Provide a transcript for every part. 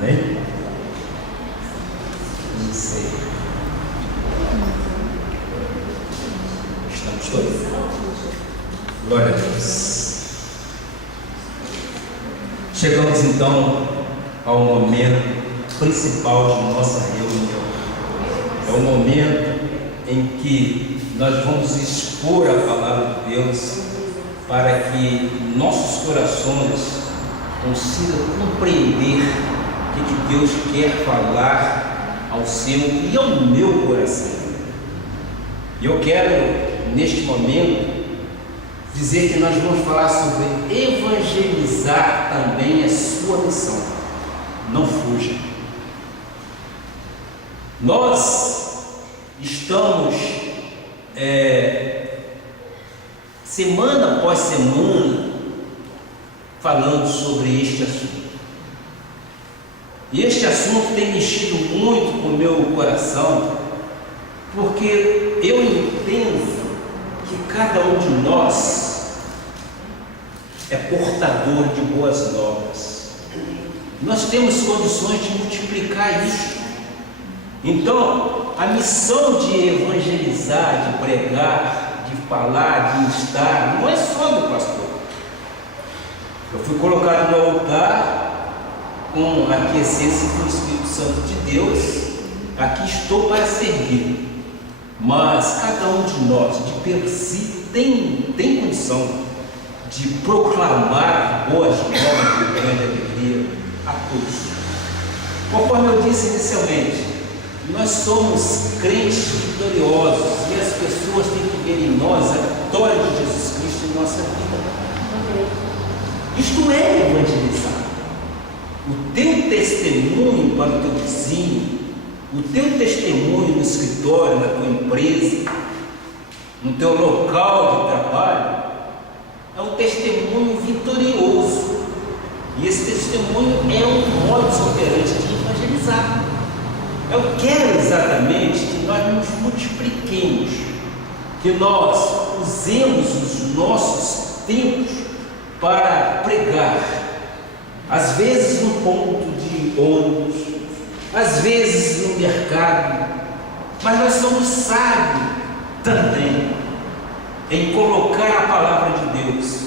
Amém? Isso aí. Estamos todos? Glória a Deus. Chegamos então ao momento principal de nossa reunião. É o momento em que nós vamos expor a palavra de Deus para que nossos corações consigam compreender o que Deus quer falar ao seu e ao meu coração. E eu quero, neste momento, dizer que nós vamos falar sobre evangelizar também a sua missão. Não fuja. Nós estamos semana após semana falando sobre este assunto. E este assunto tem mexido muito com o meu coração, porque eu entendo que cada um de nós é portador de boas novas. Nós temos condições de multiplicar isso. Então, a missão de evangelizar, de pregar, de falar, de instar, não é só do pastor. Eu fui colocado no altar com a aquiescência do Espírito Santo de Deus. Aqui estou para servir. Mas cada um de nós, de per si, tem condição de proclamar boas novas de grande alegria a todos. Conforme eu disse inicialmente, nós somos crentes vitoriosos e as pessoas têm que ver em nós a vitória de Jesus Cristo em nossa vida. Isto é evangelizar. O teu testemunho para o teu vizinho, o teu testemunho no escritório, na tua empresa, no teu local de trabalho, é um testemunho vitorioso. E esse testemunho é um modus operandi de evangelizar. Eu quero exatamente que nós nos multipliquemos, que nós usemos os nossos tempos para pregar, às vezes no ponto de ônibus, às vezes no mercado, mas nós somos sábios também em colocar a palavra de Deus,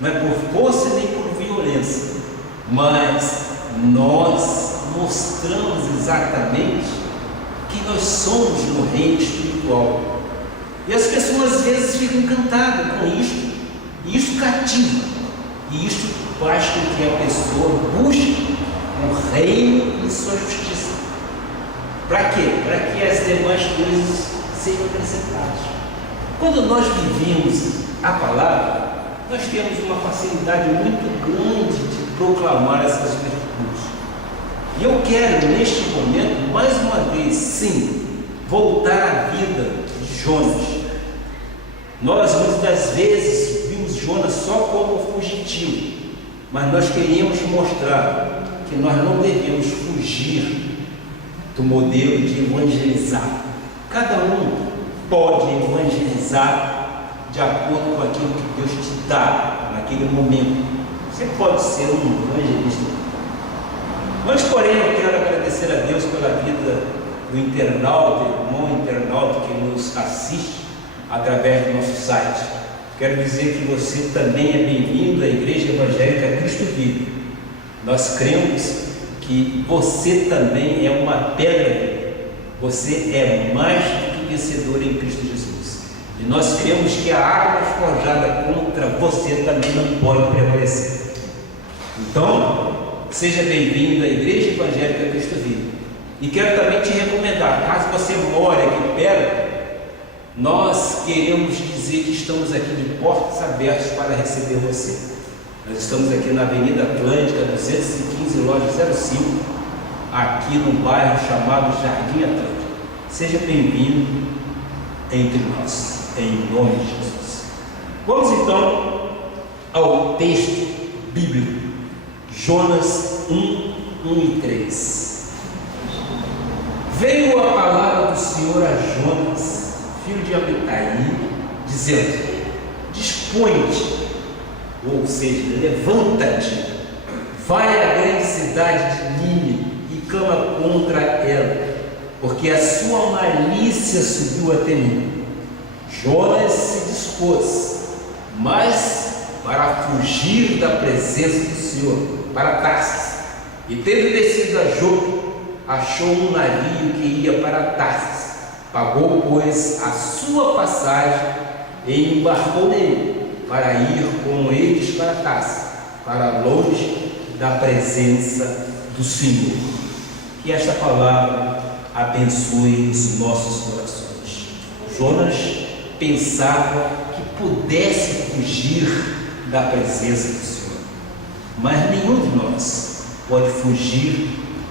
não é por força nem por violência, mas nós mostramos exatamente que nós somos no reino espiritual. E as pessoas às vezes ficam encantadas com isto, e isto cativa, e isto faz com que a pessoa busque o reino e sua justiça. Para quê? Para que as demais coisas sejam acrescentadas. Quando nós vivemos a palavra, nós temos uma facilidade muito grande de proclamar essas virtudes. E eu quero, neste momento, mais uma vez, sim, voltar à vida de Jonas. Nós, muitas das vezes, vimos Jonas só como fugitivo, mas nós queríamos mostrar que nós não devemos fugir do modelo de evangelizar. Cada um pode evangelizar de acordo com aquilo que Deus te dá naquele momento. Você pode ser um evangelista. Mas, porém, eu quero agradecer a Deus pela vida do internauta, irmão internauta que nos assiste através do nosso site. Quero dizer que você também é bem-vindo à Igreja Evangélica Cristo Vive. Nós cremos que você também é uma pedra viva. Você é mais do que vencedor em Cristo Jesus. E nós cremos que a arma forjada contra você também não pode prevalecer. Então, seja bem-vindo à Igreja Evangélica Cristo Vive. E quero também te recomendar, caso você more aqui perto, nós queremos dizer que estamos aqui de portas abertas para receber você. Nós estamos aqui na Avenida Atlântica, 215, loja 05, aqui no bairro chamado Jardim Atlântico. Seja bem-vindo entre nós, em nome de Jesus. Vamos então ao texto bíblico, Jonas 1, 1 e 3. Veio a palavra do Senhor a Jonas, filho de Amitai, dizendo: dispõe-te, ou seja, levanta-te, vai à grande cidade de Nínive e clama contra ela, porque a sua malícia subiu até mim. Jonas se dispôs, mas para fugir da presença do Senhor, para Tarsis, e tendo descido a Jope, achou um navio que ia para Tarsis. Pagou, pois, a sua passagem e embarcou nele, para ir com eles para Tarsis, para longe da presença do Senhor. Que esta palavra abençoe os nossos corações. Jonas pensava que pudesse fugir da presença do Senhor, mas nenhum de nós pode fugir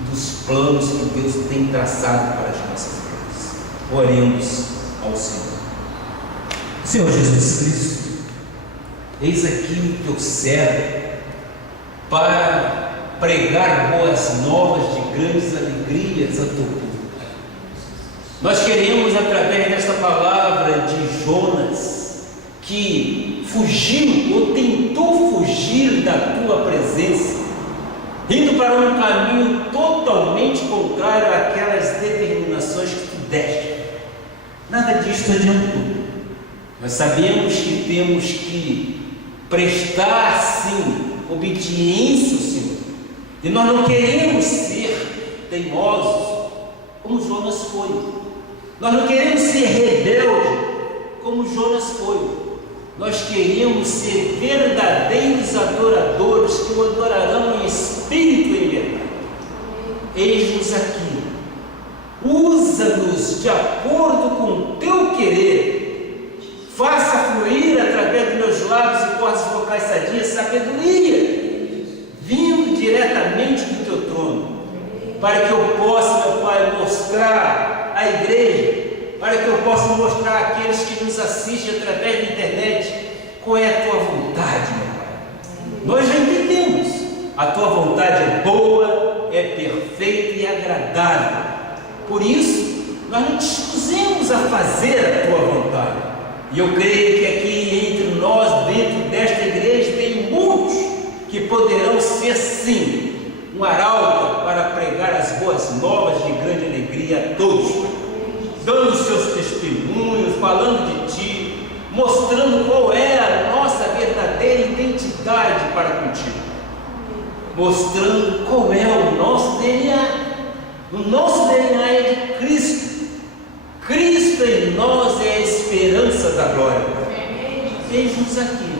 dos planos que Deus tem traçado para as nossas vidas. Oremos ao Senhor. Senhor Jesus Cristo, eis aqui o teu servo para pregar boas novas de grandes alegrias a teu povo. Nós queremos, através desta palavra de Jonas, que fugiu ou tentou fugir da tua presença, indo para um caminho totalmente contrário àquelas determinações que tu deste. Nada disto adiantou. Nós sabemos que temos que prestar, sim, obediência ao Senhor. E nós não queremos ser teimosos, como Jonas foi. Nós não queremos ser rebeldes, como Jonas foi. Nós queremos ser verdadeiros adoradores, que o adorarão em espírito e em verdade. Eis-nos aqui. Usa-nos de acordo com o teu querer. Faça fluir através dos meus lábios e cordas vocais sadias sabedoria, vindo diretamente do teu trono, para que eu possa, meu Pai, mostrar à igreja, para que eu possa mostrar àqueles que nos assistem através da internet qual é a tua vontade, meu Pai. Nós já entendemos, a tua vontade é boa, é perfeita e agradável. Por isso, nós não dispusemos a fazer a tua vontade. E eu creio que aqui entre nós, dentro desta igreja, tem muitos que poderão ser sim um arauto para pregar as boas novas de grande alegria a todos, dando seus testemunhos, falando de ti, mostrando qual é a nossa verdadeira identidade para contigo, mostrando qual é o nosso DNA. O nosso DNA é de Cristo. Cristo em nós é a esperança da glória. Eis-nos aqui,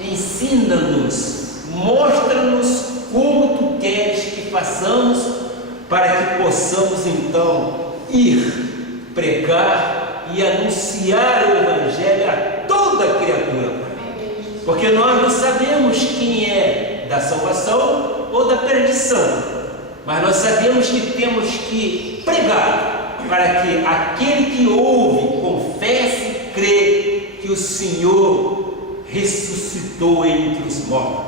ensina-nos, mostra-nos como tu queres que façamos, para que possamos então ir pregar e anunciar o Evangelho a toda criatura, porque nós não sabemos quem é da salvação ou da perdição, mas nós sabemos que temos que pregar, para que aquele que ouve, confesse e crê que o Senhor ressuscitou entre os mortos.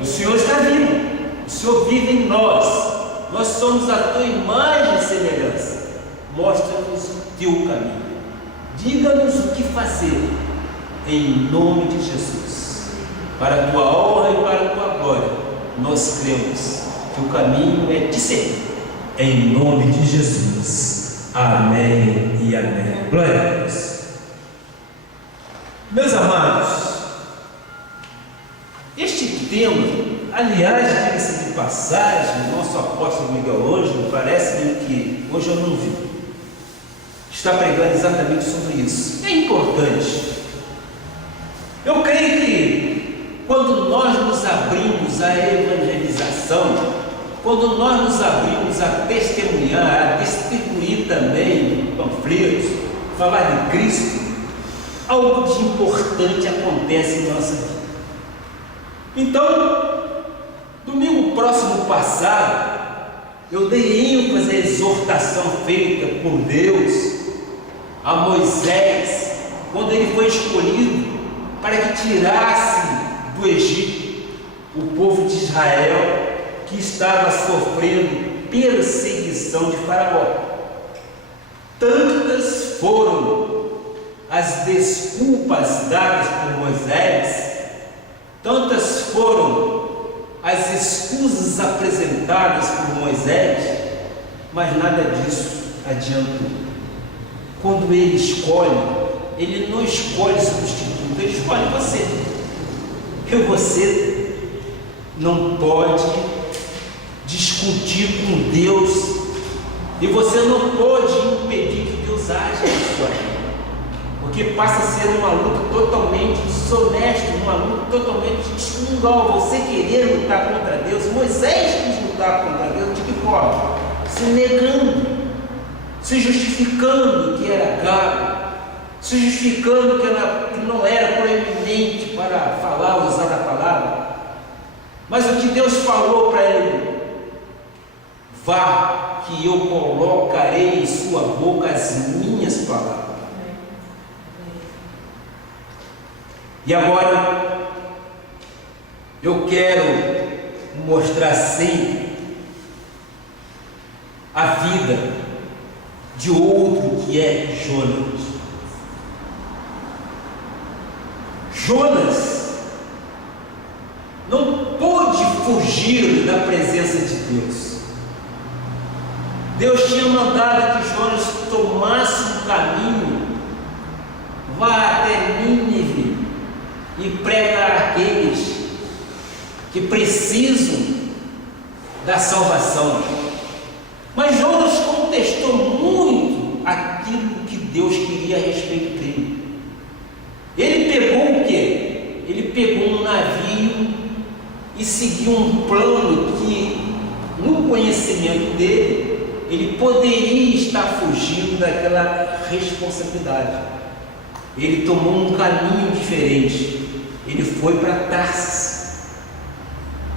O Senhor está vivo, o Senhor vive em nós, nós somos a tua imagem e semelhança. Mostra-nos o teu caminho, diga-nos o que fazer, em nome de Jesus, para a tua honra e para a tua glória. Nós cremos que o caminho é de ser, em nome de Jesus. Amém e amém. Glória a Deus. Meus amados, este tema, aliás, diga-se de passagem, nosso apóstolo Miguel Ângelo, parece-me que hoje eu não vi, está pregando exatamente sobre isso. É importante. Eu creio que quando nós nos abrimos à evangelização, quando nós nos abrimos a testemunhar, a distribuir também panfletos, falar de Cristo, algo de importante acontece em nossa vida. Então, domingo próximo passado, eu dei ênfase à exortação feita por Deus a Moisés, quando ele foi escolhido para que tirasse do Egito o povo de Israel, que estava sofrendo perseguição de Faraó. Tantas foram as desculpas dadas por Moisés, tantas foram as escusas apresentadas por Moisés, mas nada disso adiantou. Quando ele escolhe, ele não escolhe substituto, ele escolhe você. E você não pode discutir com Deus, e você não pode impedir que Deus age na sua vida, porque passa a ser uma luta totalmente desonesta, uma luta totalmente desigual. Você querer lutar contra Deus. Moisés quis lutar contra Deus de que forma? Se negando, se justificando que era gago, se justificando que não era proeminente para falar, usar a palavra. Mas o que Deus falou para ele: vá, que eu colocarei em sua boca as minhas palavras. E agora eu quero mostrar sempre a vida de outro que é Jonas. Jonas não pôde fugir da presença de Deus. Deus tinha mandado que Jonas tomasse um caminho, vá até Nínive e prega àqueles que precisam da salvação. Mas Jonas contestou muito aquilo que Deus queria a respeito dele. Ele pegou o quê? Ele pegou um navio e seguiu um plano que, no conhecimento dele, ele poderia estar fugindo daquela responsabilidade. Ele tomou um caminho diferente. Ele foi para Tarsis.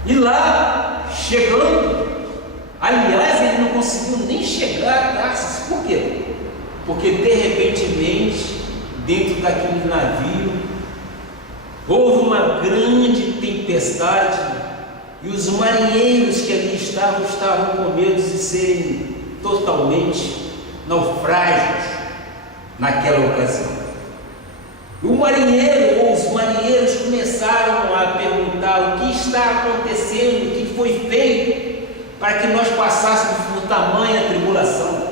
E lá, chegando, aliás, ele não conseguiu nem chegar a Tarsis. Por quê? Porque de repentemente, dentro daquele navio, houve uma grande tempestade, e os marinheiros que ali estavam com medo de serem totalmente naufrágios naquela ocasião. O marinheiro ou os marinheiros começaram a perguntar: o que está acontecendo, o que foi feito para que nós passássemos por tamanha tribulação?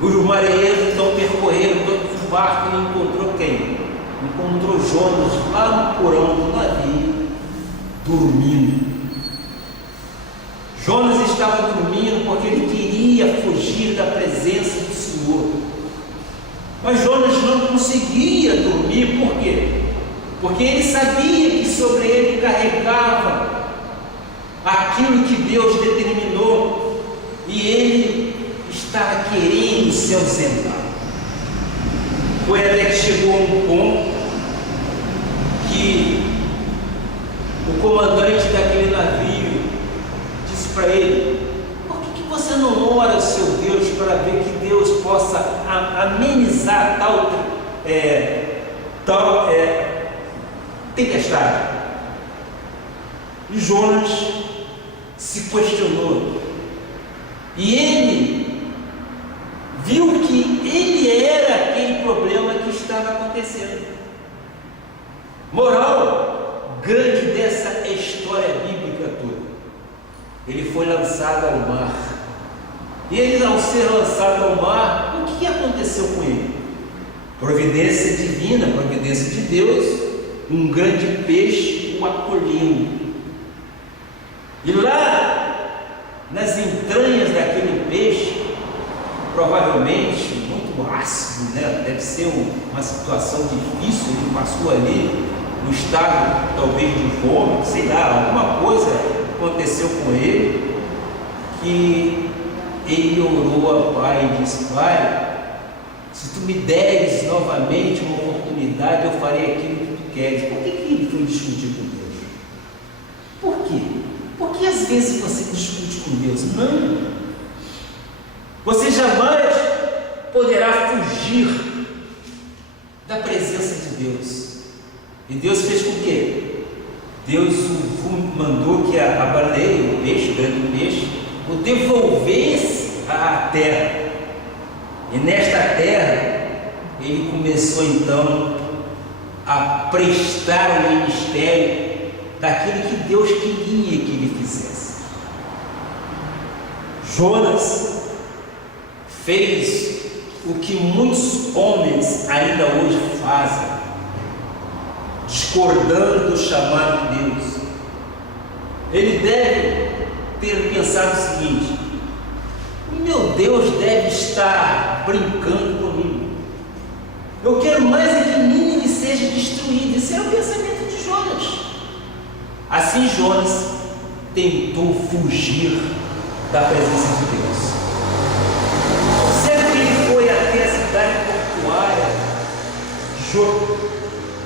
Os marinheiros então percorreram todo o barco e encontrou quem? Encontrou Jonas lá no porão do navio, dormindo. Jonas estava dormindo porque ele queria fugir da presença do Senhor. Mas Jonas não conseguia dormir. Por quê? Porque ele sabia que sobre ele carregava aquilo que Deus determinou, e ele estava querendo se ausentar. Foi até que chegou a um ponto que o comandante daquele navio disse para ele: por que você não ora ao seu Deus para ver que Deus possa amenizar tal tempestade? E Jonas se questionou, e ele viu que ele era aquele problema que estava acontecendo. Moral grande dessa história bíblica toda: ele foi lançado ao mar. E ele, ao ser lançado ao mar, o que aconteceu com ele? Providência divina, providência de Deus, um grande peixe o acolheu. E lá, nas entranhas daquele peixe, provavelmente muito ácido, né? Deve ser uma situação difícil. Ele passou ali no estado talvez de vômito, sei lá, alguma coisa aconteceu com ele, que ele orou ao Pai e disse: Pai, se tu me deres novamente uma oportunidade, eu farei aquilo que tu queres. Por que ele foi discutir com Deus? Por quê? Porque às vezes você discute com Deus. Não, você jamais poderá fugir da presença de Deus. E Deus fez com que Deus mandou que a baleia, o peixe, o grande peixe, o devolvesse à terra. E nesta terra ele começou então a prestar o ministério daquilo que Deus queria que ele fizesse. Jonas fez o que muitos homens ainda hoje fazem, discordando do chamado de Deus. Ele deve ter pensado o seguinte: meu Deus deve estar brincando comigo. Eu quero mais é que Nínive seja destruída. Esse era o pensamento de Jonas. Assim Jonas tentou fugir da presença de Deus. Certo que ele foi até a cidade portuária de Jope,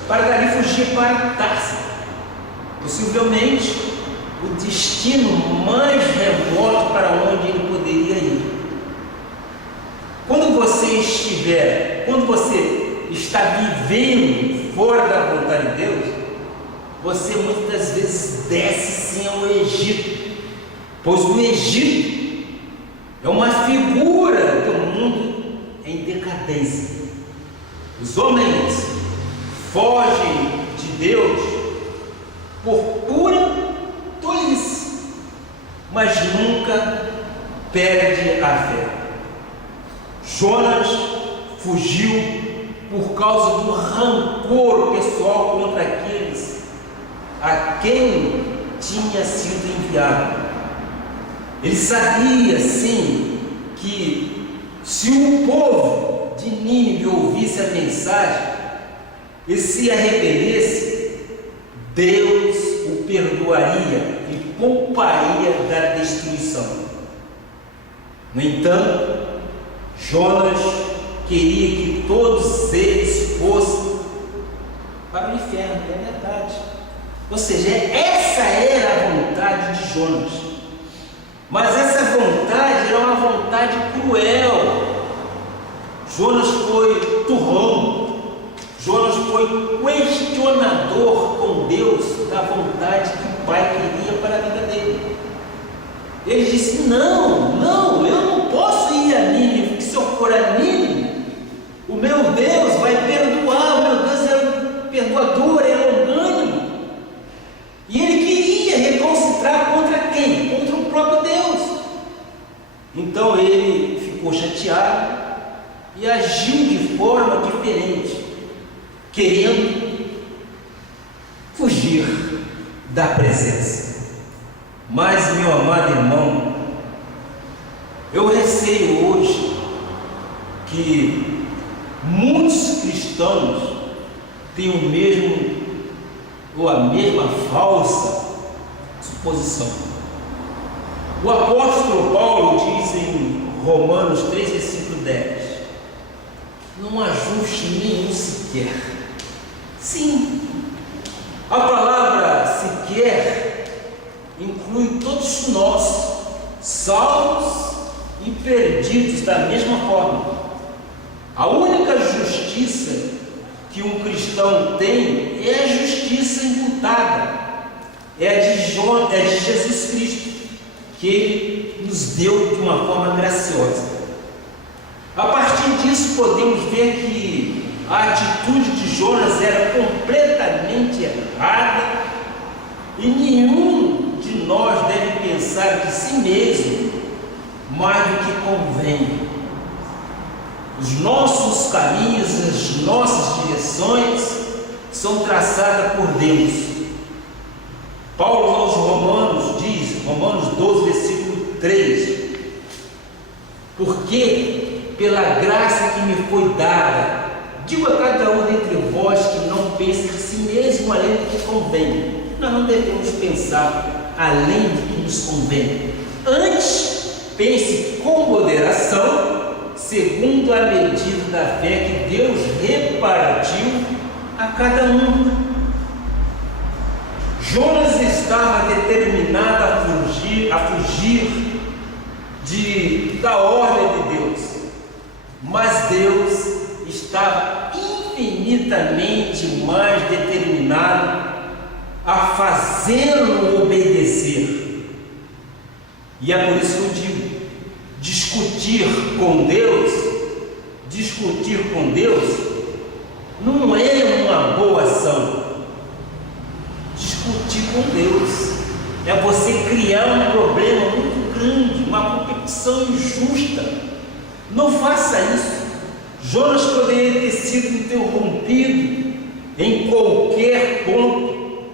para dali fugir para Tarso, possivelmente o destino mais remoto para onde ele poderia ir. Quando você está vivendo fora da vontade de Deus, você muitas vezes desce sim ao Egito, pois o Egito é uma figura do mundo em decadência. Os homens fogem de Deus por pura tolice, mas nunca perde a fé. Jonas fugiu por causa do rancor pessoal contra aqueles a quem tinha sido enviado. Ele sabia sim que se o povo de Nínive ouvisse a mensagem e se arrependesse, Deus o perdoaria e pouparia da destruição. No entanto, Jonas queria que todos eles fossem para o inferno, é verdade. Ou seja, essa era a vontade de Jonas. Mas essa vontade era uma vontade cruel. Jonas foi turrão. Jonas foi questionador com Deus da vontade que o Pai queria para a vida dele. Ele disse: não, eu não posso ir a Nínive, porque se eu for a Nínive, o meu Deus vai perdoar, o meu Deus é perdoador, é longânimo. E ele queria recalcitrar contra quem? Contra o próprio Deus. Então ele ficou chateado e agiu de forma diferente, querendo fugir da presença. Mas, meu amado irmão, eu receio hoje que muitos cristãos têm o mesmo ou a mesma falsa suposição. O apóstolo Paulo diz em Romanos 3, versículo 10: não ajuste nenhum sequer. Sim, a palavra sequer inclui todos nós, salvos e perdidos da mesma forma. A única justiça que um cristão tem é a justiça imputada, é a de Jesus Cristo, que Ele nos deu de uma forma graciosa. A partir disso podemos ver que a atitude de Jonas era completamente errada e nenhum de nós deve pensar de si mesmo mais do que convém. Os nossos caminhos, as nossas direções são traçadas por Deus. Paulo aos Romanos diz, Romanos 12, versículo 3: porque pela graça que me foi dada, digo a cada um dentre vós que não pense de si mesmo além do que convém. Nós não devemos pensar além do que nos convém. Antes, pense com moderação, segundo a medida da fé que Deus repartiu a cada um. Jonas estava determinado a fugir da ordem de Deus, mas Deus estava infinitamente mais determinado a fazê-lo obedecer. E é por isso que eu digo: discutir com Deus não é uma boa ação. Discutir com Deus, é você criar um problema muito grande, uma competição injusta. Não faça isso. Jonas poderia ter sido interrompido em qualquer ponto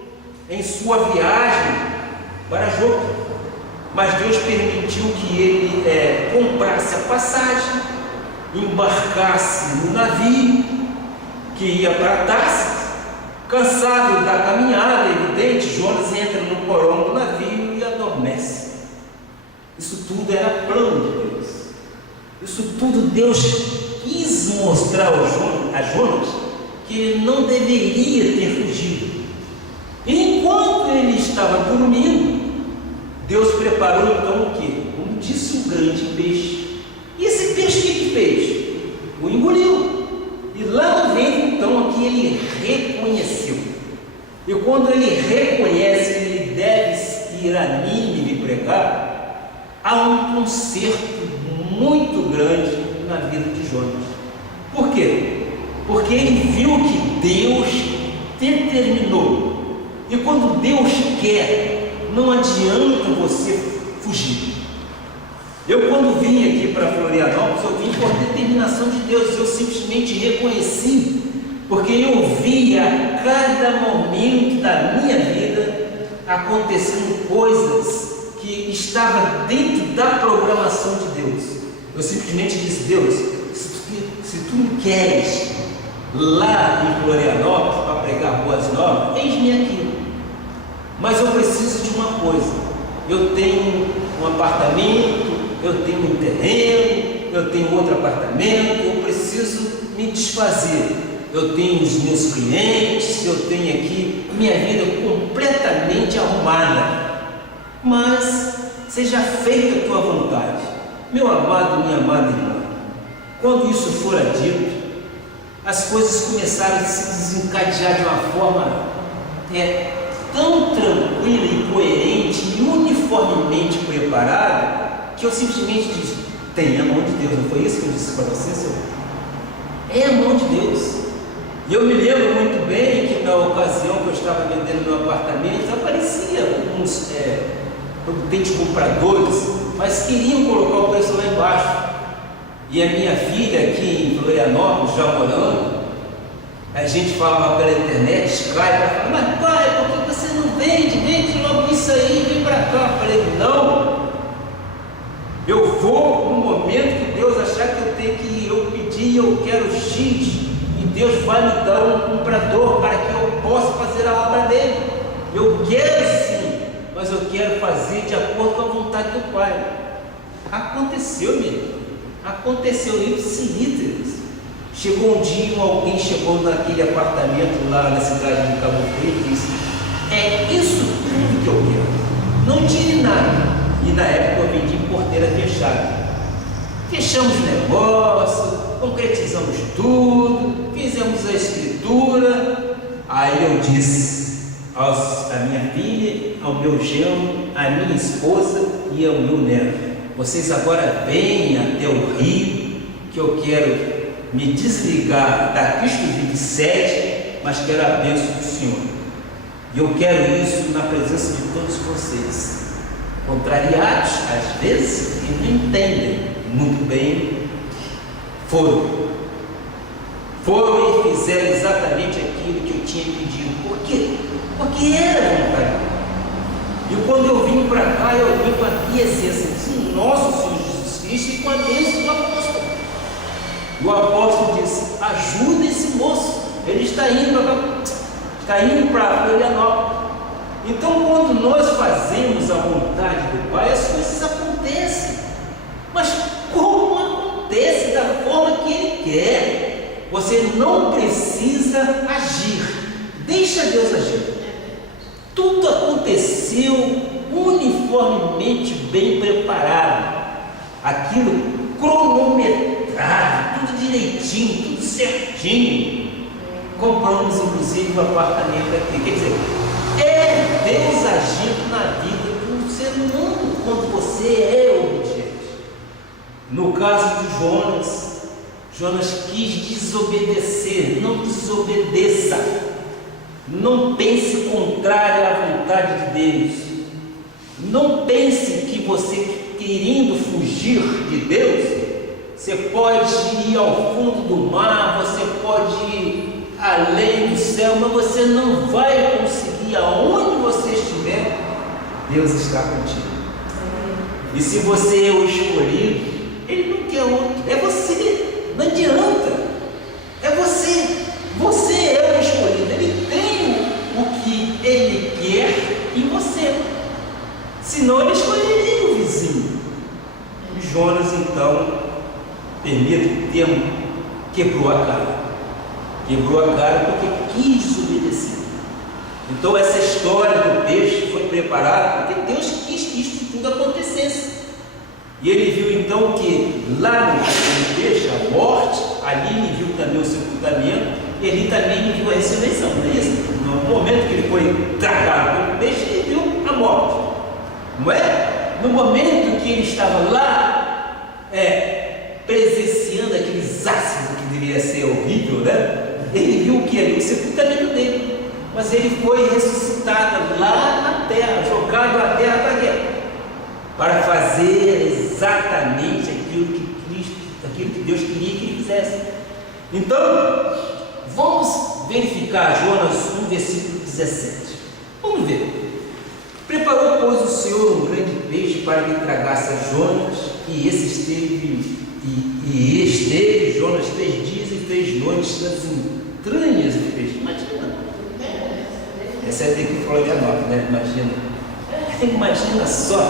em sua viagem para Jope, mas Deus permitiu que ele comprasse a passagem, embarcasse no navio que ia para Tarsis. Cansado da caminhada, evidente, Jonas entra no porão do navio e adormece. Isso tudo era plano de Deus. Isso tudo Deus quis mostrar a Jonas que ele não deveria ter fugido. E enquanto ele estava dormindo, Deus preparou então o quê? Como disse, um grande peixe. E esse peixe o que fez? O engoliu. E lá no ventre, então, aqui ele reconheceu. E quando ele reconhece que ele deve ir a Nínive pregar, há um conserto muito grande na vida de Jonas. Por quê? Porque ele viu que Deus determinou. E quando Deus quer, não adianta você fugir. Eu, quando vim aqui para Florianópolis, eu vim por determinação de Deus. Eu simplesmente reconheci, porque eu via cada momento da minha vida acontecendo coisas que estavam dentro da programação de Deus. Eu simplesmente disse: Deus, se tu me queres lá em Florianópolis para pregar boas novas, eis-me aqui. Mas eu preciso de uma coisa. Eu tenho um apartamento, eu tenho um terreno, eu tenho outro apartamento, eu preciso me desfazer. Eu tenho os meus clientes, eu tenho aqui minha vida completamente arrumada. Mas seja feita a tua vontade. Meu amado, minha amada irmã, quando isso for dito, as coisas começaram a se desencadear de uma forma tão tranquila e coerente e uniformemente preparada, que eu simplesmente disse: tem a mão de Deus. Não foi isso que eu disse para você, Senhor? É a mão de Deus. E eu me lembro muito bem que na ocasião que eu estava vendendo meu apartamento, aparecia alguns potentes compradores, mas queriam colocar o preço lá embaixo. E a minha filha aqui em Florianópolis, já morando, a gente falava pela internet, Skype, ela falava: mas pai, por que você não vende? Vende logo isso aí, vem para cá. Eu falei: não, eu vou no momento que Deus achar que eu tenho que ir. Eu pedi, eu quero X, e Deus vai me dar um comprador para que eu possa fazer a obra dele. Eu quero sim, mas eu quero fazer de acordo com a vontade do Pai. Aconteceu, mesmo. Aconteceu isso, sim. Chegou um dia, alguém chegou naquele apartamento lá na cidade de Cabo Frio e disse: é isso tudo que eu quero, não tire nada. E na época eu vendi porteira fechada. Fechamos o negócio, concretizamos tudo, fizemos a escritura. Aí eu disse à minha filha, ao meu genro, à minha esposa e ao meu neto: vocês agora venham até o Rio, que eu quero me desligar da Cristo 27, mas quero a bênção do Senhor. E eu quero isso na presença de todos vocês. Contrariados, às vezes, e não entendem muito bem, foram e fizeram exatamente aquilo que eu tinha pedido. Por quê? Porque era vontade. E quando eu vim para cá, eu vim com a essência do nosso Senhor Jesus Cristo e com a bênção do apóstolo. E o apóstolo disse: ajuda esse moço, ele está indo para Florianópolis. Então, quando nós fazemos a vontade do Pai, as coisas acontecem. Mas como acontece da forma que Ele quer? Você não precisa agir. Deixa Deus agir. Tudo aconteceu uniformemente bem preparado. Aquilo cronometrado, tudo direitinho, tudo certinho. Compramos inclusive um apartamento aqui. Quer dizer, é Deus agindo na vida do ser humano quando você é obediente. No caso de Jonas quis desobedecer. Não desobedeça. Não pense contrário à vontade de Deus. Não pense que você, querendo fugir de Deus, você pode ir ao fundo do mar, você pode ir além do céu, mas você não vai conseguir. Aonde você estiver, Deus está contigo. E se você é o escolhido, Ele não quer outro, é você. Não adianta, é você. Você é o escolhido. Ele tem o que Ele quer em você. Senão Ele escolheria o vizinho. E Jonas, então, permita o termo, quebrou a cara. Quebrou a cara porque quis desobedecer. Então essa história do peixe foi preparada porque Deus quis que isso tudo acontecesse. E ele viu então que lá no peixe, a morte, ali ele viu também o sepultamento, e ali também ele viu a ressurreição, não é isso? No momento que ele foi tragado pelo peixe, ele viu a morte, não é? No momento que ele estava lá, presenciando aqueles ácidos que deveria ser horrível, né? Ele viu o que? O sepultamento dele. Mas ele foi ressuscitado lá na terra, jogado na terra para quê? Para fazer exatamente aquilo que Deus queria que ele fizesse. Então, vamos verificar Jonas 1, versículo 17. Vamos ver. Preparou, pois, o Senhor um grande peixe para que tragasse a Jonas, e esteve Jonas 3 dias e 3 noites nas entranhas do peixe. Imagina. Essa é a que falou de Enoque, né? Imagina só.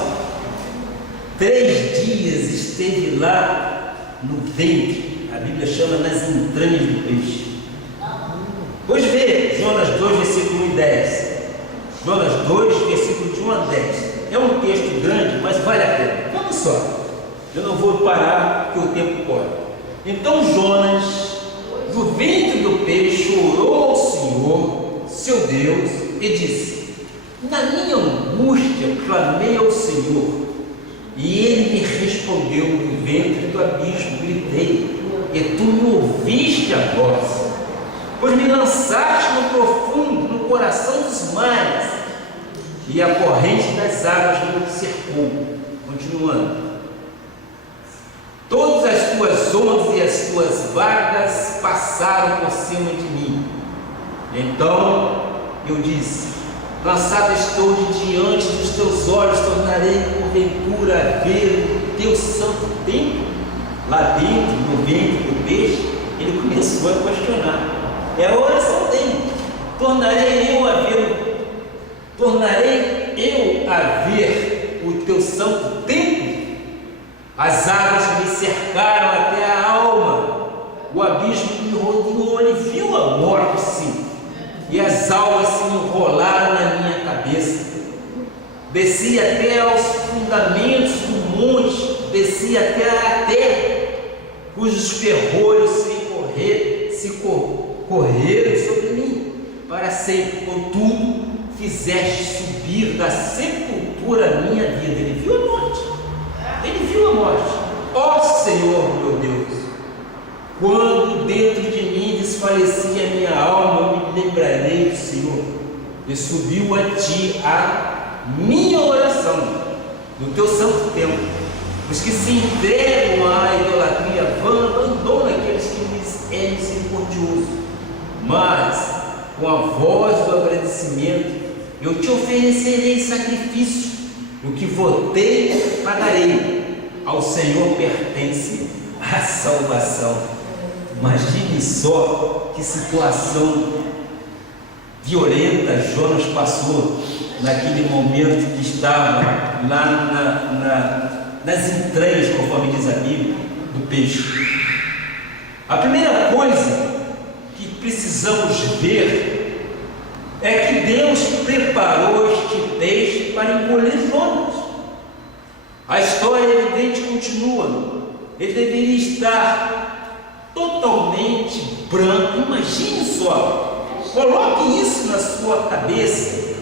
3 dias esteve lá no ventre. A Bíblia chama nas entranhas do peixe. Pois vê, Jonas 2, versículo 1 e 10. Jonas 2, versículo de 1 a 10. É um texto grande, mas vale a pena. Vamos só. Eu não vou parar, porque o tempo corre. Então Jonas, do ventre do peixe, orou ao Senhor, seu Deus, e disse: na minha angústia clamei ao Senhor, e Ele me respondeu do ventre do abismo, gritei, e tu me ouviste a voz, pois me lançaste no profundo, no coração dos mares, e a corrente das águas me cercou. Continuando. Todas as tuas ondas e as tuas vagas passaram por cima de mim. Então eu disse: lançado estou de diante dos teus olhos, tornarei porventura a ver o teu santo templo. Lá dentro, no ventre do peixe, ele começou a questionar. É a oração dele. Tornarei eu a ver o teu santo templo? As águas me cercaram até a alma, o abismo me rodeou. Ele viu a morte, sim, e as almas se enrolaram na minha cabeça. Desci até aos fundamentos do monte, desci até a terra, cujos ferrolhos correram sobre mim para sempre. Contudo, fizeste subir da sepultura a minha vida. Ele viu a morte. Ele viu a morte. Ó Senhor, meu Deus, quando dentro de mim desfalecia a minha alma, eu me lembrarei do Senhor, e subiu a ti a minha oração no teu santo templo. Os que se entregam à idolatria vã abandonam aqueles que lhes é misericordioso, mas com a voz do agradecimento eu te oferecerei sacrifício. O que votei, pagarei. Ao Senhor pertence a salvação. Imagine só que situação violenta Jonas passou naquele momento que estava lá nas entranhas, conforme diz a Bíblia, do peixe. A primeira coisa que precisamos ver é que Deus preparou este peixe para engolir Jonas. A história evidente continua. Ele deveria estar totalmente branco. Imagine só, coloque isso na sua cabeça.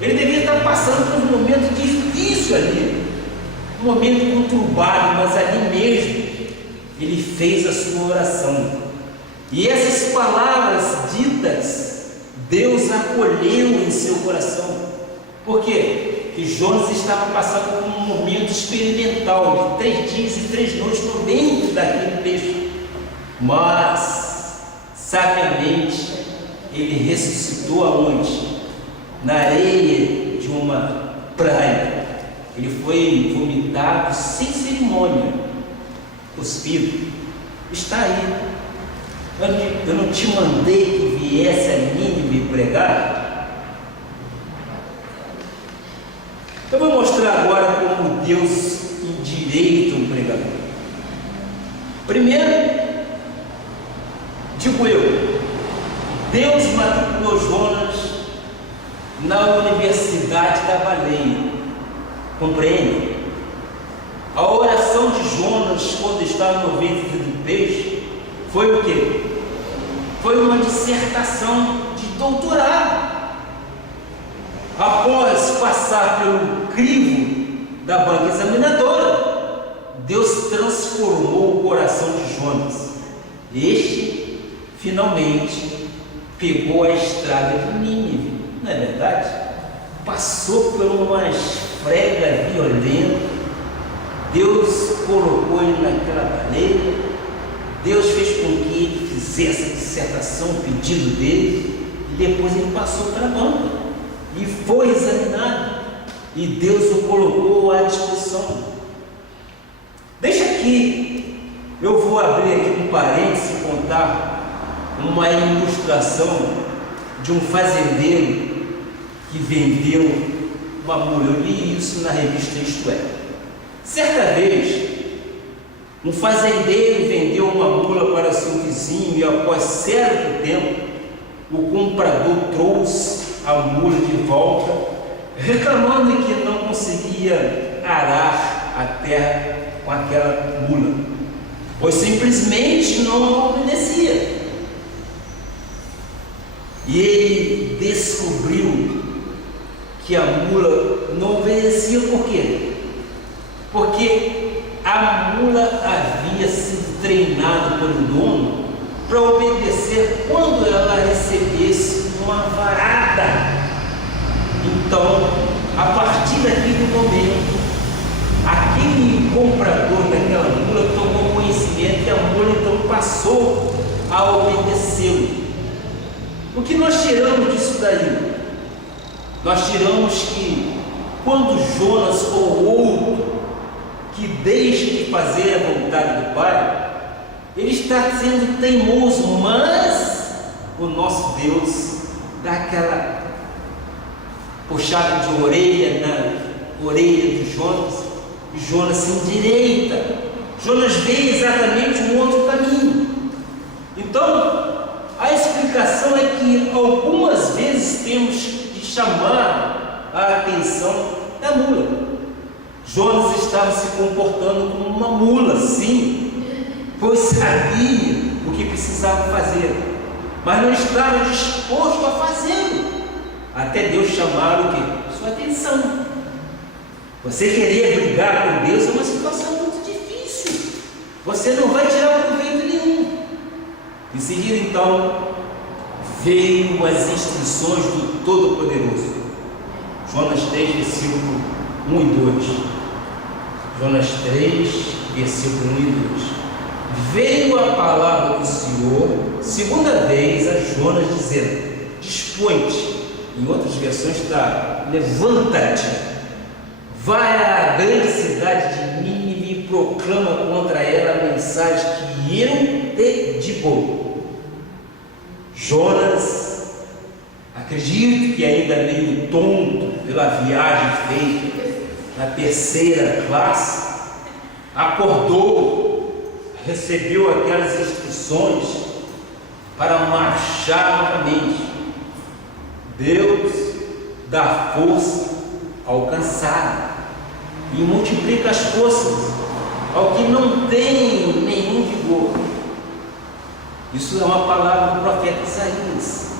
Ele deveria estar passando por um momento difícil ali, um momento conturbado, mas ali mesmo ele fez a sua oração. E essas palavras ditas Deus acolheu em seu coração. Por quê? Porque Jonas estava passando por um momento experimental de 3 dias e 3 noites no ventre daquele peixe. Mas, sabiamente, ele ressuscitou aonde? Na areia de uma praia. Ele foi vomitado sem cerimônia, cuspido. Está aí. Eu não te mandei que viesse a Nínive pregar? Eu vou mostrar agora como Deus endireita um pregador. Primeiro, digo eu, Deus matriculou Jonas na Universidade da Baleia. Compreende? A oração de Jonas, quando estava no ventre do peixe, foi o quê? Foi uma dissertação de doutorado. Após passar pelo crivo da banca examinadora, Deus transformou o coração de Jonas. Este, finalmente, pegou a estrada de Nínive, não é verdade? Passou por uma esfrega violenta. Deus colocou ele naquela baleia. Deus fez com que ele fizesse a dissertação, o pedido dele, e depois ele passou para a banca e foi examinado, e Deus o colocou à disposição. Deixa aqui, eu vou abrir aqui um parênteses e contar uma ilustração de um fazendeiro que vendeu uma mula. Eu li isso na revista Isto É. Certa vez, um fazendeiro vendeu uma mula para seu vizinho e, após certo tempo, o comprador trouxe a mula de volta, reclamando que não conseguia arar a terra com aquela mula, pois simplesmente não obedecia. E ele descobriu que a mula não obedecia. Por quê? Porque a mula havia sido treinada pelo dono para obedecer quando ela recebesse uma varada. Então, a partir daquele momento, aquele comprador daquela mula tomou conhecimento e a mula então passou a obedecê-lo. O que nós tiramos disso daí? Nós tiramos que quando Jonas ou outro que deixa de fazer a vontade do Pai, ele está sendo teimoso, mas o nosso Deus dá aquela puxada de orelha na orelha de Jonas, e Jonas se endireita. Jonas vê exatamente um outro caminho. Então, a explicação é que algumas vezes temos de chamar a atenção da mula. Jonas estava se comportando como uma mula, sim, pois sabia o que precisava fazer, mas não estava disposto a fazê-lo, até Deus chamar o quê? Sua atenção. Você querer brigar com Deus é uma situação muito difícil, você não vai tirar proveito nenhum. Em seguida, então, veio as instruções do Todo-Poderoso. Jonas 3, versículo 1 e 2. Jonas 3, versículo 1 e 2. Veio a palavra do Senhor segunda vez a Jonas, dizendo: dispõe-te. Em outras versões está: levanta-te, vai à grande cidade de Nínive e proclama contra ela a mensagem que eu te digo. Jonas, acredito que ainda meio tonto pela viagem feita na terceira classe, acordou, recebeu aquelas instruções para marchar novamente. Deus dá força ao cansado e multiplica as forças ao que não tem nenhum vigor. Isso é uma palavra do profeta Isaías.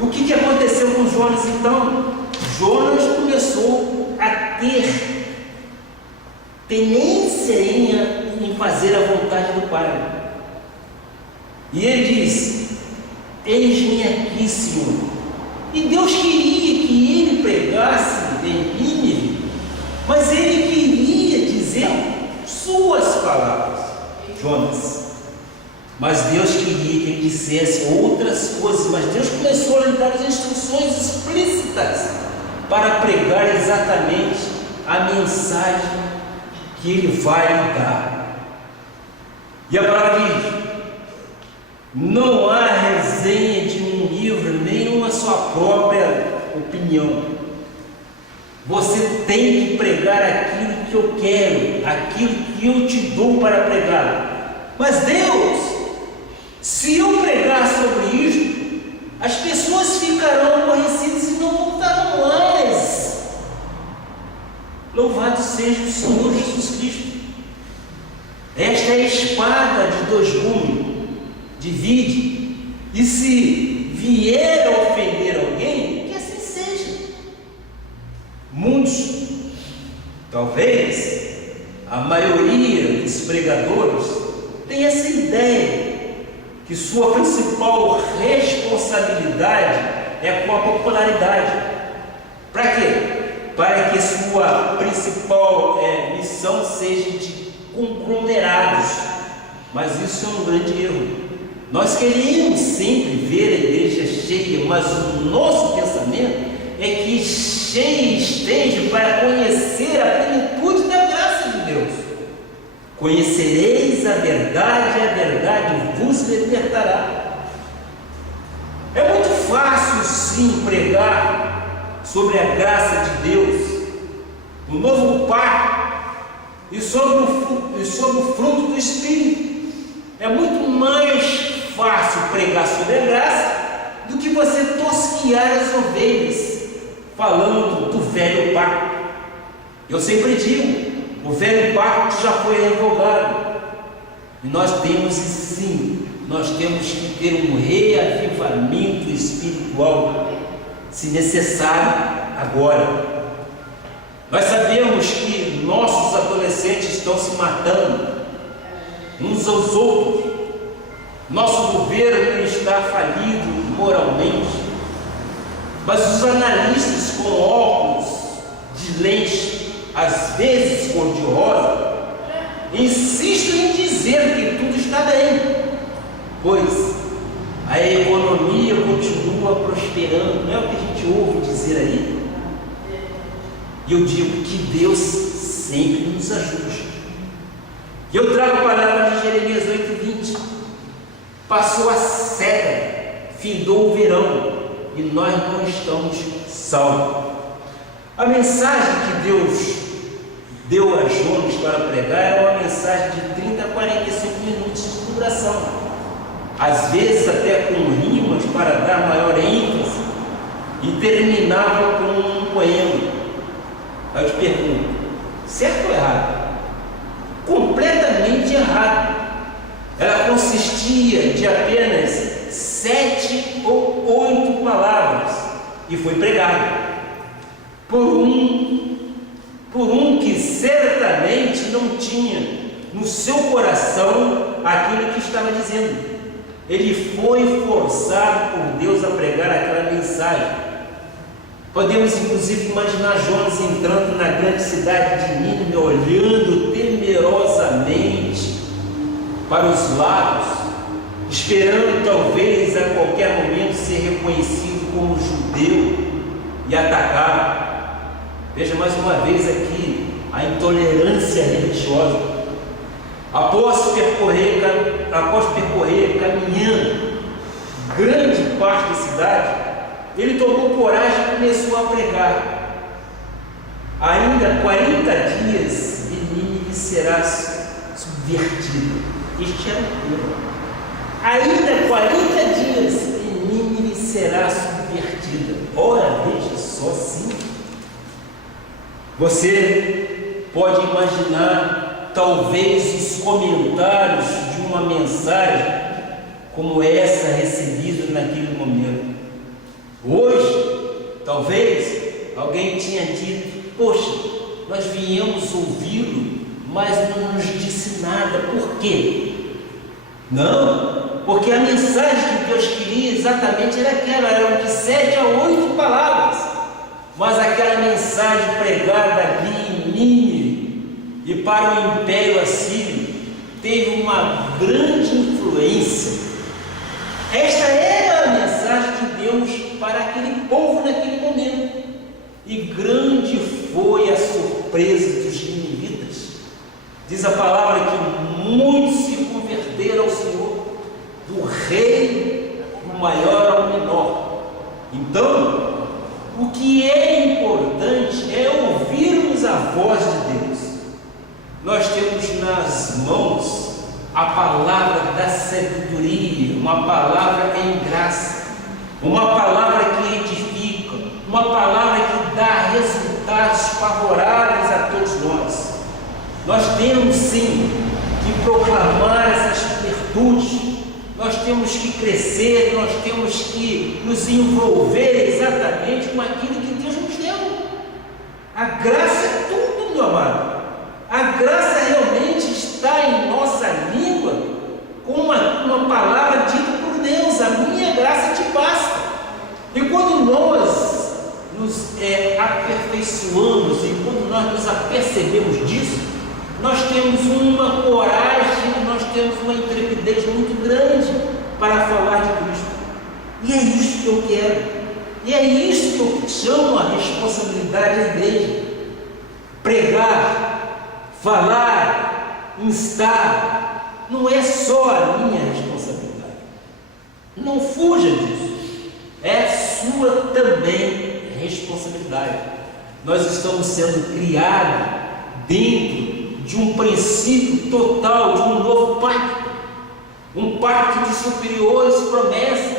O que aconteceu com Jonas então? Jonas começou a ter tenência em fazer a vontade do Pai. E ele diz: eis-me aqui, Senhor, E Deus queria que ele pregasse em Nínive, mas ele queria dizer suas palavras, Jonas. Mas Deus queria que ele dissesse outras coisas, mas Deus começou a lhe dar as instruções explícitas para pregar exatamente a mensagem que ele vai lhe dar. E a palavra diz: não há resenha de um livro, nem uma sua própria opinião. Você tem que pregar aquilo que eu quero, aquilo que eu te dou para pregar. Mas Deus, se eu pregar sobre isto, as pessoas ficarão aborrecidas e não voltarão mais. Louvado seja o Senhor Jesus Cristo. Esta é a espada de dois gumes, divide, e se vier a ofender alguém, que assim seja. Muitos, talvez a maioria dos pregadores, tem essa ideia que sua principal responsabilidade é com a popularidade. Para quê? Para que sua principal missão seja de conglomerados. Mas isso é um grande erro. Nós queremos sempre ver a igreja cheia, mas o nosso pensamento é que cheia esteja para conhecer a plenitude da graça de Deus. Conhecereis a verdade vos libertará. É muito fácil sim pregar sobre a graça de Deus, o novo pacto e sobre o fruto do Espírito. É muito mais fácil pregar sobre a graça do que você tosquiar as ovelhas falando do velho pacto. Eu sempre digo, o velho pacto já foi revogado, e nós temos que ter um reavivamento espiritual, se necessário, agora. Nós sabemos que nossos adolescentes estão se matando uns aos outros, nosso governo está falido moralmente, mas os analistas com óculos de lente, às vezes cor-de-rosa, insistem em dizer que tudo está bem, pois a economia continua prosperando. Não é o que a gente ouve dizer aí? E eu digo que Deus sempre nos ajude. E eu trago a palavra de Jeremias 8:20. Passou a cega, findou o verão, e nós não estamos salvos. A mensagem que Deus deu a Jonas para pregar era uma mensagem de 30 a 45 minutos de duração, às vezes até com rimas para dar maior ênfase, e terminava com um poema. Eu te pergunto, certo ou errado? Completamente errado. Ela consistia de apenas 7 ou 8 palavras e foi pregada por um que certamente não tinha no seu coração aquilo que estava dizendo. Ele foi forçado por Deus a pregar aquela mensagem. Podemos inclusive imaginar Jonas entrando na grande cidade de Nínive, olhando temerosamente para os lados, esperando talvez a qualquer momento ser reconhecido como judeu e atacado. Veja mais uma vez aqui a intolerância religiosa. Após percorrer caminhando grande parte da cidade, ele tomou coragem e começou a pregar. Ainda 40 dias e Nínive será subvertida. Este era o tema. Ainda 40 dias e Nínive será subvertida. Ora, veja só, sim. Você pode imaginar talvez os comentários de uma mensagem como essa recebida naquele momento. Hoje, talvez alguém tinha dito: poxa, nós viemos ouvi-lo, mas não nos disse nada. Por quê? Não, porque a mensagem que Deus queria exatamente era aquela, eram de 7 a 8 palavras, mas aquela mensagem pregada ali em Nínive e para o Império Assírio teve uma grande influência. Esta era a mensagem de Deus para aquele povo naquele momento, e grande foi a surpresa dos ninivitas. Diz a palavra que muitos se converteram ao Senhor, do rei, do maior ao menor. Então, o que é importante é ouvirmos a voz de Deus. Nós temos nas mãos a palavra da sabedoria, uma palavra em graça, uma palavra que edifica, uma palavra que dá resultados favoráveis a todos nós. Nós temos sim que proclamar essas virtudes, nós temos que crescer, nós temos que nos envolver exatamente com aquilo que Deus nos deu. A graça é tudo, meu amado. A graça realmente está em nossa língua, com uma palavra dita por Deus: a minha graça te basta. E quando nós nos aperfeiçoamos e quando nós nos apercebemos disso, nós temos uma coragem, nós temos uma intrepidez muito grande para falar de Cristo. E é isso que eu quero, e é isso que eu chamo a responsabilidade da igreja: pregar, falar, instar. Não é só a minha responsabilidade, não fuja disso, é sua também responsabilidade. Nós estamos sendo criados dentro de um princípio total, de um novo pacto, um pacto de superiores promessas.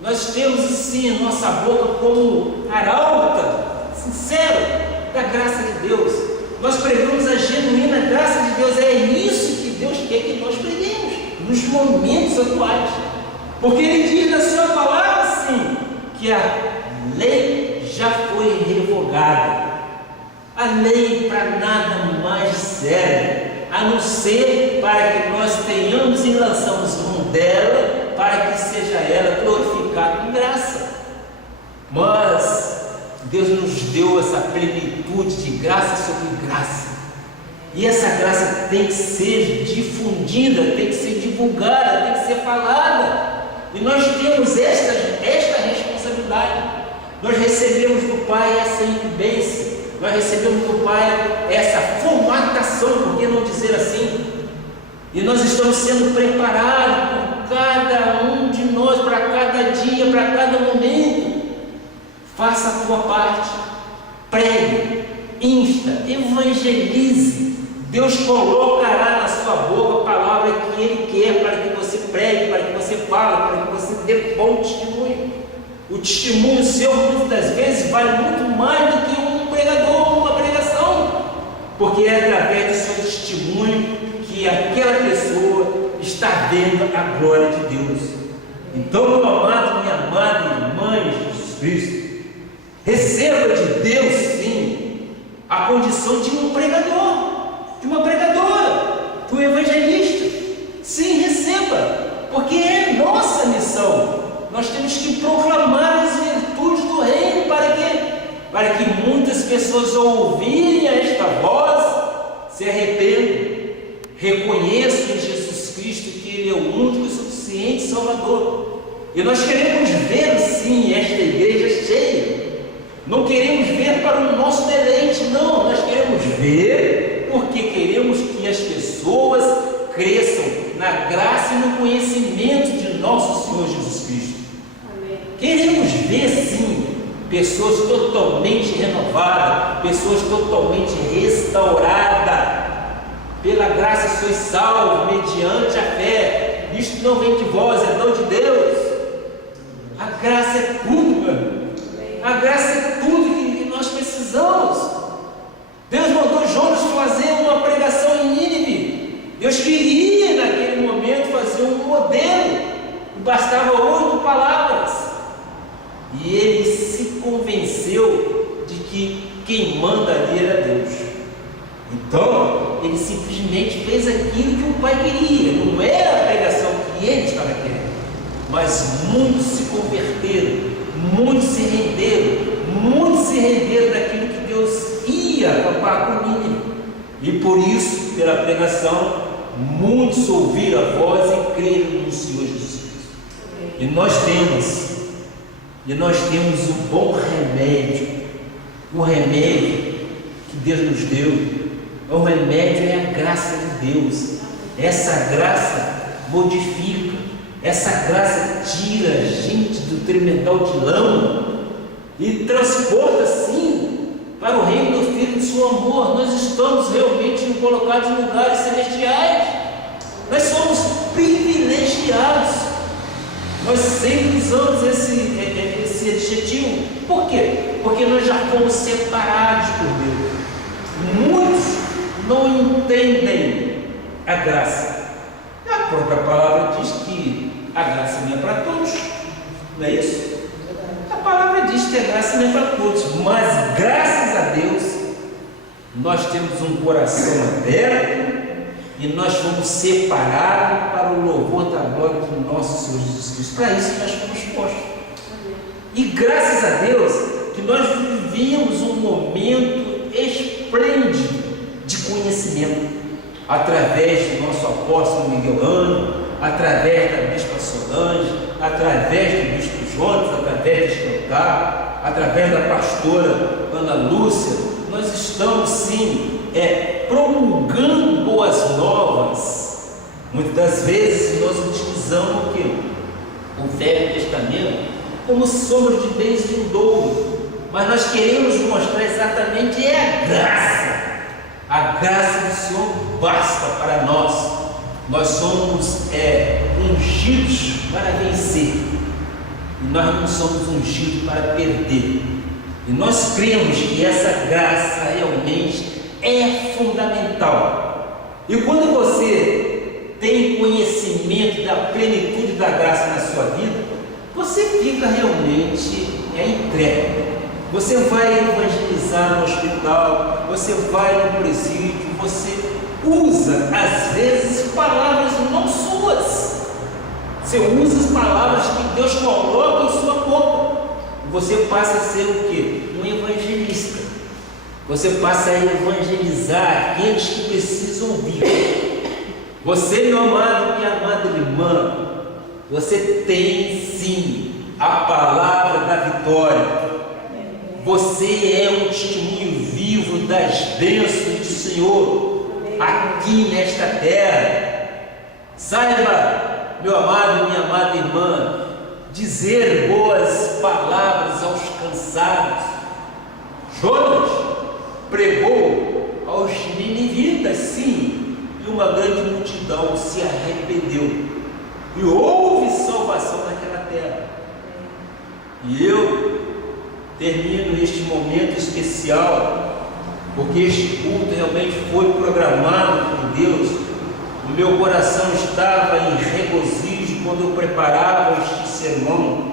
Nós temos sim a nossa boca como arauta sincero da graça de Deus. Nós pregamos a genuína graça de Deus. É isso que Deus quer que nós preguemos nos momentos atuais, porque Ele diz na sua palavra assim, que a lei já foi revogada. A lei para nada mais serve, a não ser para que nós tenhamos e lançamos mão dela, para que seja ela glorificada em graça. Mas Deus nos deu essa plenitude de graça sobre graça, e essa graça tem que ser difundida, tem que ser divulgada, tem que ser falada, e nós temos esta responsabilidade. Nós recebemos do Pai essa incumbência, nós recebemos do Pai essa formatação, por que não dizer assim? E nós estamos sendo preparados por cada um de nós, para cada dia, para cada momento. Faça a tua parte, pregue, insta, evangelize. Deus colocará na sua boca a palavra que Ele quer para que você pregue, para que você fale, para que você dê bom testemunho. O testemunho seu, muitas das vezes, vale muito mais do que um pregador, uma pregação, porque é através do seu testemunho que aquela pessoa está vendo a glória de Deus. Então, meu amado, minha amada irmã em Jesus Cristo, receba de Deus, sim, a condição de um pregador, de uma pregadora, de um evangelista. Sim, receba, porque é nossa missão. Nós temos que proclamar as virtudes do reino para que muitas pessoas ouvirem esta voz, se arrependam, reconheçam em Jesus Cristo que Ele é o único e suficiente Salvador. E nós queremos ver, sim, esta igreja cheia. Não queremos ver para o nosso deleite, não. Nós queremos ver porque queremos que as pessoas cresçam na graça e no conhecimento de nosso Senhor Jesus Cristo. Amém. Queremos ver, sim, pessoas totalmente renovadas, pessoas totalmente restauradas. Pela graça sois salvos, mediante a fé. Isto não vem de vós, é dom de Deus. A graça é tudo, meu irmão. A graça é tudo que nós precisamos. Deus mandou Jonas fazer uma pregação em Nínive. Deus queria naquele momento fazer um modelo, e bastava 8 palavras, e ele se convenceu de que quem manda ali era Deus. Então, ele simplesmente fez aquilo que o Pai queria. Não era a pregação que ele estava querendo, mas muitos se converteram, muitos se renderam daquilo que Deus ia acabar com Nínive. E por isso, pela pregação, muitos ouviram a voz e creram no Senhor Jesus Cristo. E nós temos o bom remédio, o remédio que Deus nos deu. O remédio é a graça de Deus. Essa graça modifica, essa graça tira a gente do tremendal de lama e transporta sim para o reino do Filho de seu amor. Nós estamos realmente colocados em lugares celestiais. Nós somos privilegiados. Nós sempre usamos esse adjetivo. Por quê? Porque nós já fomos separados por Deus. Muitos não entendem a graça. A própria palavra diz que a graça não é para todos, não é isso? A palavra diz que a graça não é para todos, mas graças a Deus nós temos um coração aberto e nós fomos separados para o louvor da glória do nosso Senhor Jesus Cristo. Para isso nós fomos postos. E graças a Deus que nós vivíamos um momento esplêndido de conhecimento, através do nosso apóstolo Miguel Ângelo, através da bispa Solange, através do bispo Jonas, através de Escancar, através da pastora Ana Lúcia. Nós estamos sim promulgando boas novas. Muitas das vezes nós utilizamos o quê? O Velho Testamento como sombra de bens vindouros, mas nós queremos mostrar exatamente a graça. A graça do Senhor basta para nós. Nós somos ungidos para vencer, e nós não somos ungidos para perder. E nós cremos que essa graça realmente é fundamental. E quando você tem conhecimento da plenitude da graça na sua vida, você fica realmente entregue. Você vai evangelizar no hospital, você vai no presídio, você usa às vezes palavras não suas. Você usa as palavras que Deus coloca em sua boca. Você passa a ser o quê? Um evangelista. Você passa a evangelizar aqueles que precisam ouvir. Você, meu amado, minha amada irmã, você tem sim a palavra da vitória. Você é um testemunho vivo das bênçãos do Senhor aqui nesta terra. Saiba, meu amado e minha amada irmã, dizer boas palavras aos cansados. Jonas pregou aos ninivitas, sim, e uma grande multidão se arrependeu e houve salvação naquela terra. E eu termino este momento especial, porque este culto realmente foi programado por Deus. O meu coração estava em regozijo quando eu preparava este sermão,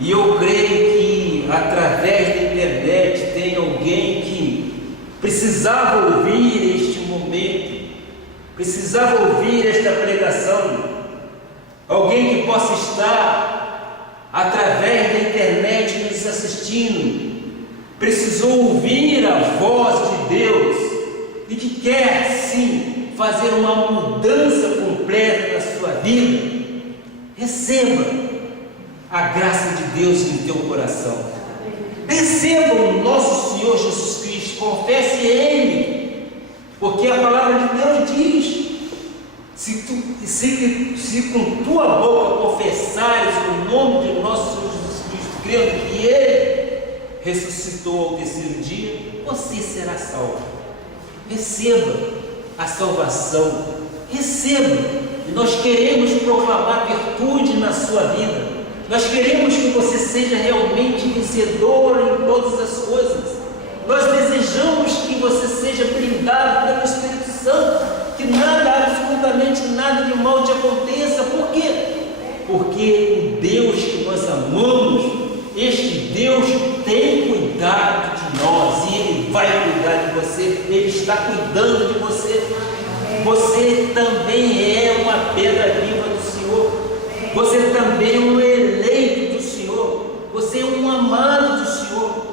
e eu creio que através da internet tem alguém que precisava ouvir este momento, precisava ouvir esta pregação, alguém que possa estar através da internet nos assistindo, precisou ouvir a voz de Deus e que quer sim fazer uma mudança completa na sua vida. Receba a graça de Deus em teu coração. Receba o nosso Senhor Jesus Cristo, confesse Ele, porque a palavra de Deus diz: se com tua boca confessares o nome de nosso Senhor Jesus Cristo, crendo que Ele ressuscitou ao terceiro dia, você será salvo. Receba a salvação, receba. E nós queremos proclamar virtude na sua vida. Nós queremos que você seja realmente vencedor em todas as coisas. Nós desejamos que você seja blindado pelo Espírito Santo, que nada, absolutamente nada de mal te aconteça. Por quê? Porque o Deus que nós amamos, este Deus tem cuidado de nós, e Ele vai cuidar de você, Ele está cuidando de você. Você também é uma pedra viva do Senhor. Você também é um eleito do Senhor. Você é um amado do Senhor.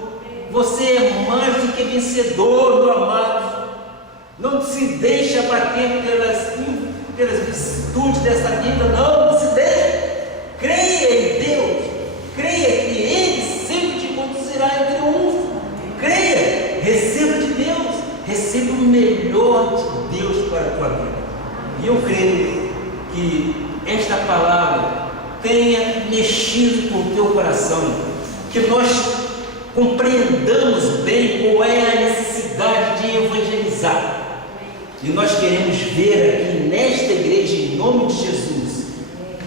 Você é mais do que vencedor, meu amado. Não se deixe abater pelas vicissitudes dessa vida, não se deixe. Creia em Deus. Creia que Ele sempre te conduzirá em triunfo. Creia, receba de Deus. Receba o melhor de Deus para a tua vida. E eu creio que esta palavra tenha mexido com o teu coração, que nós compreendamos bem qual é a necessidade de evangelizar. E nós queremos ver aqui nesta igreja, em nome de Jesus,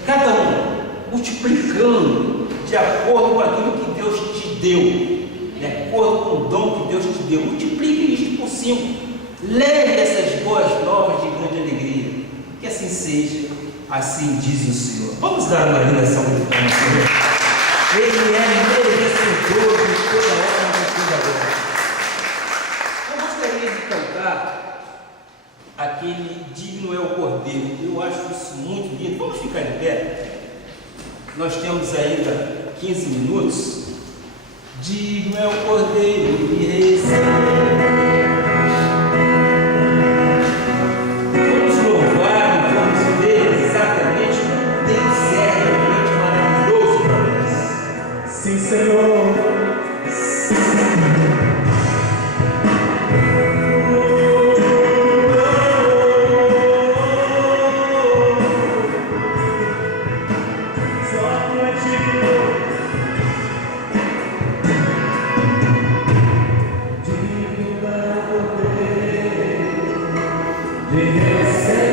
cada um multiplicando de acordo com aquilo que Deus te deu, de acordo com o dom que Deus te deu. Multiplique isto por 5. Leve essas boas novas de grande alegria. Que assim seja, assim diz o Senhor. Vamos dar uma linda salva de palmas, Senhor. Ele é merecedor de toda honra e toda glória. Eu gostaria de cantar aquele Digno é o Cordeiro. Eu acho isso muito lindo. Vamos ficar de pé. Nós temos ainda 15 minutos. Digno é o Cordeiro que recebe. Vamos louvar e vamos ver exatamente o que Deus é realmente maravilhoso para nós. Sim, Senhor. Yes.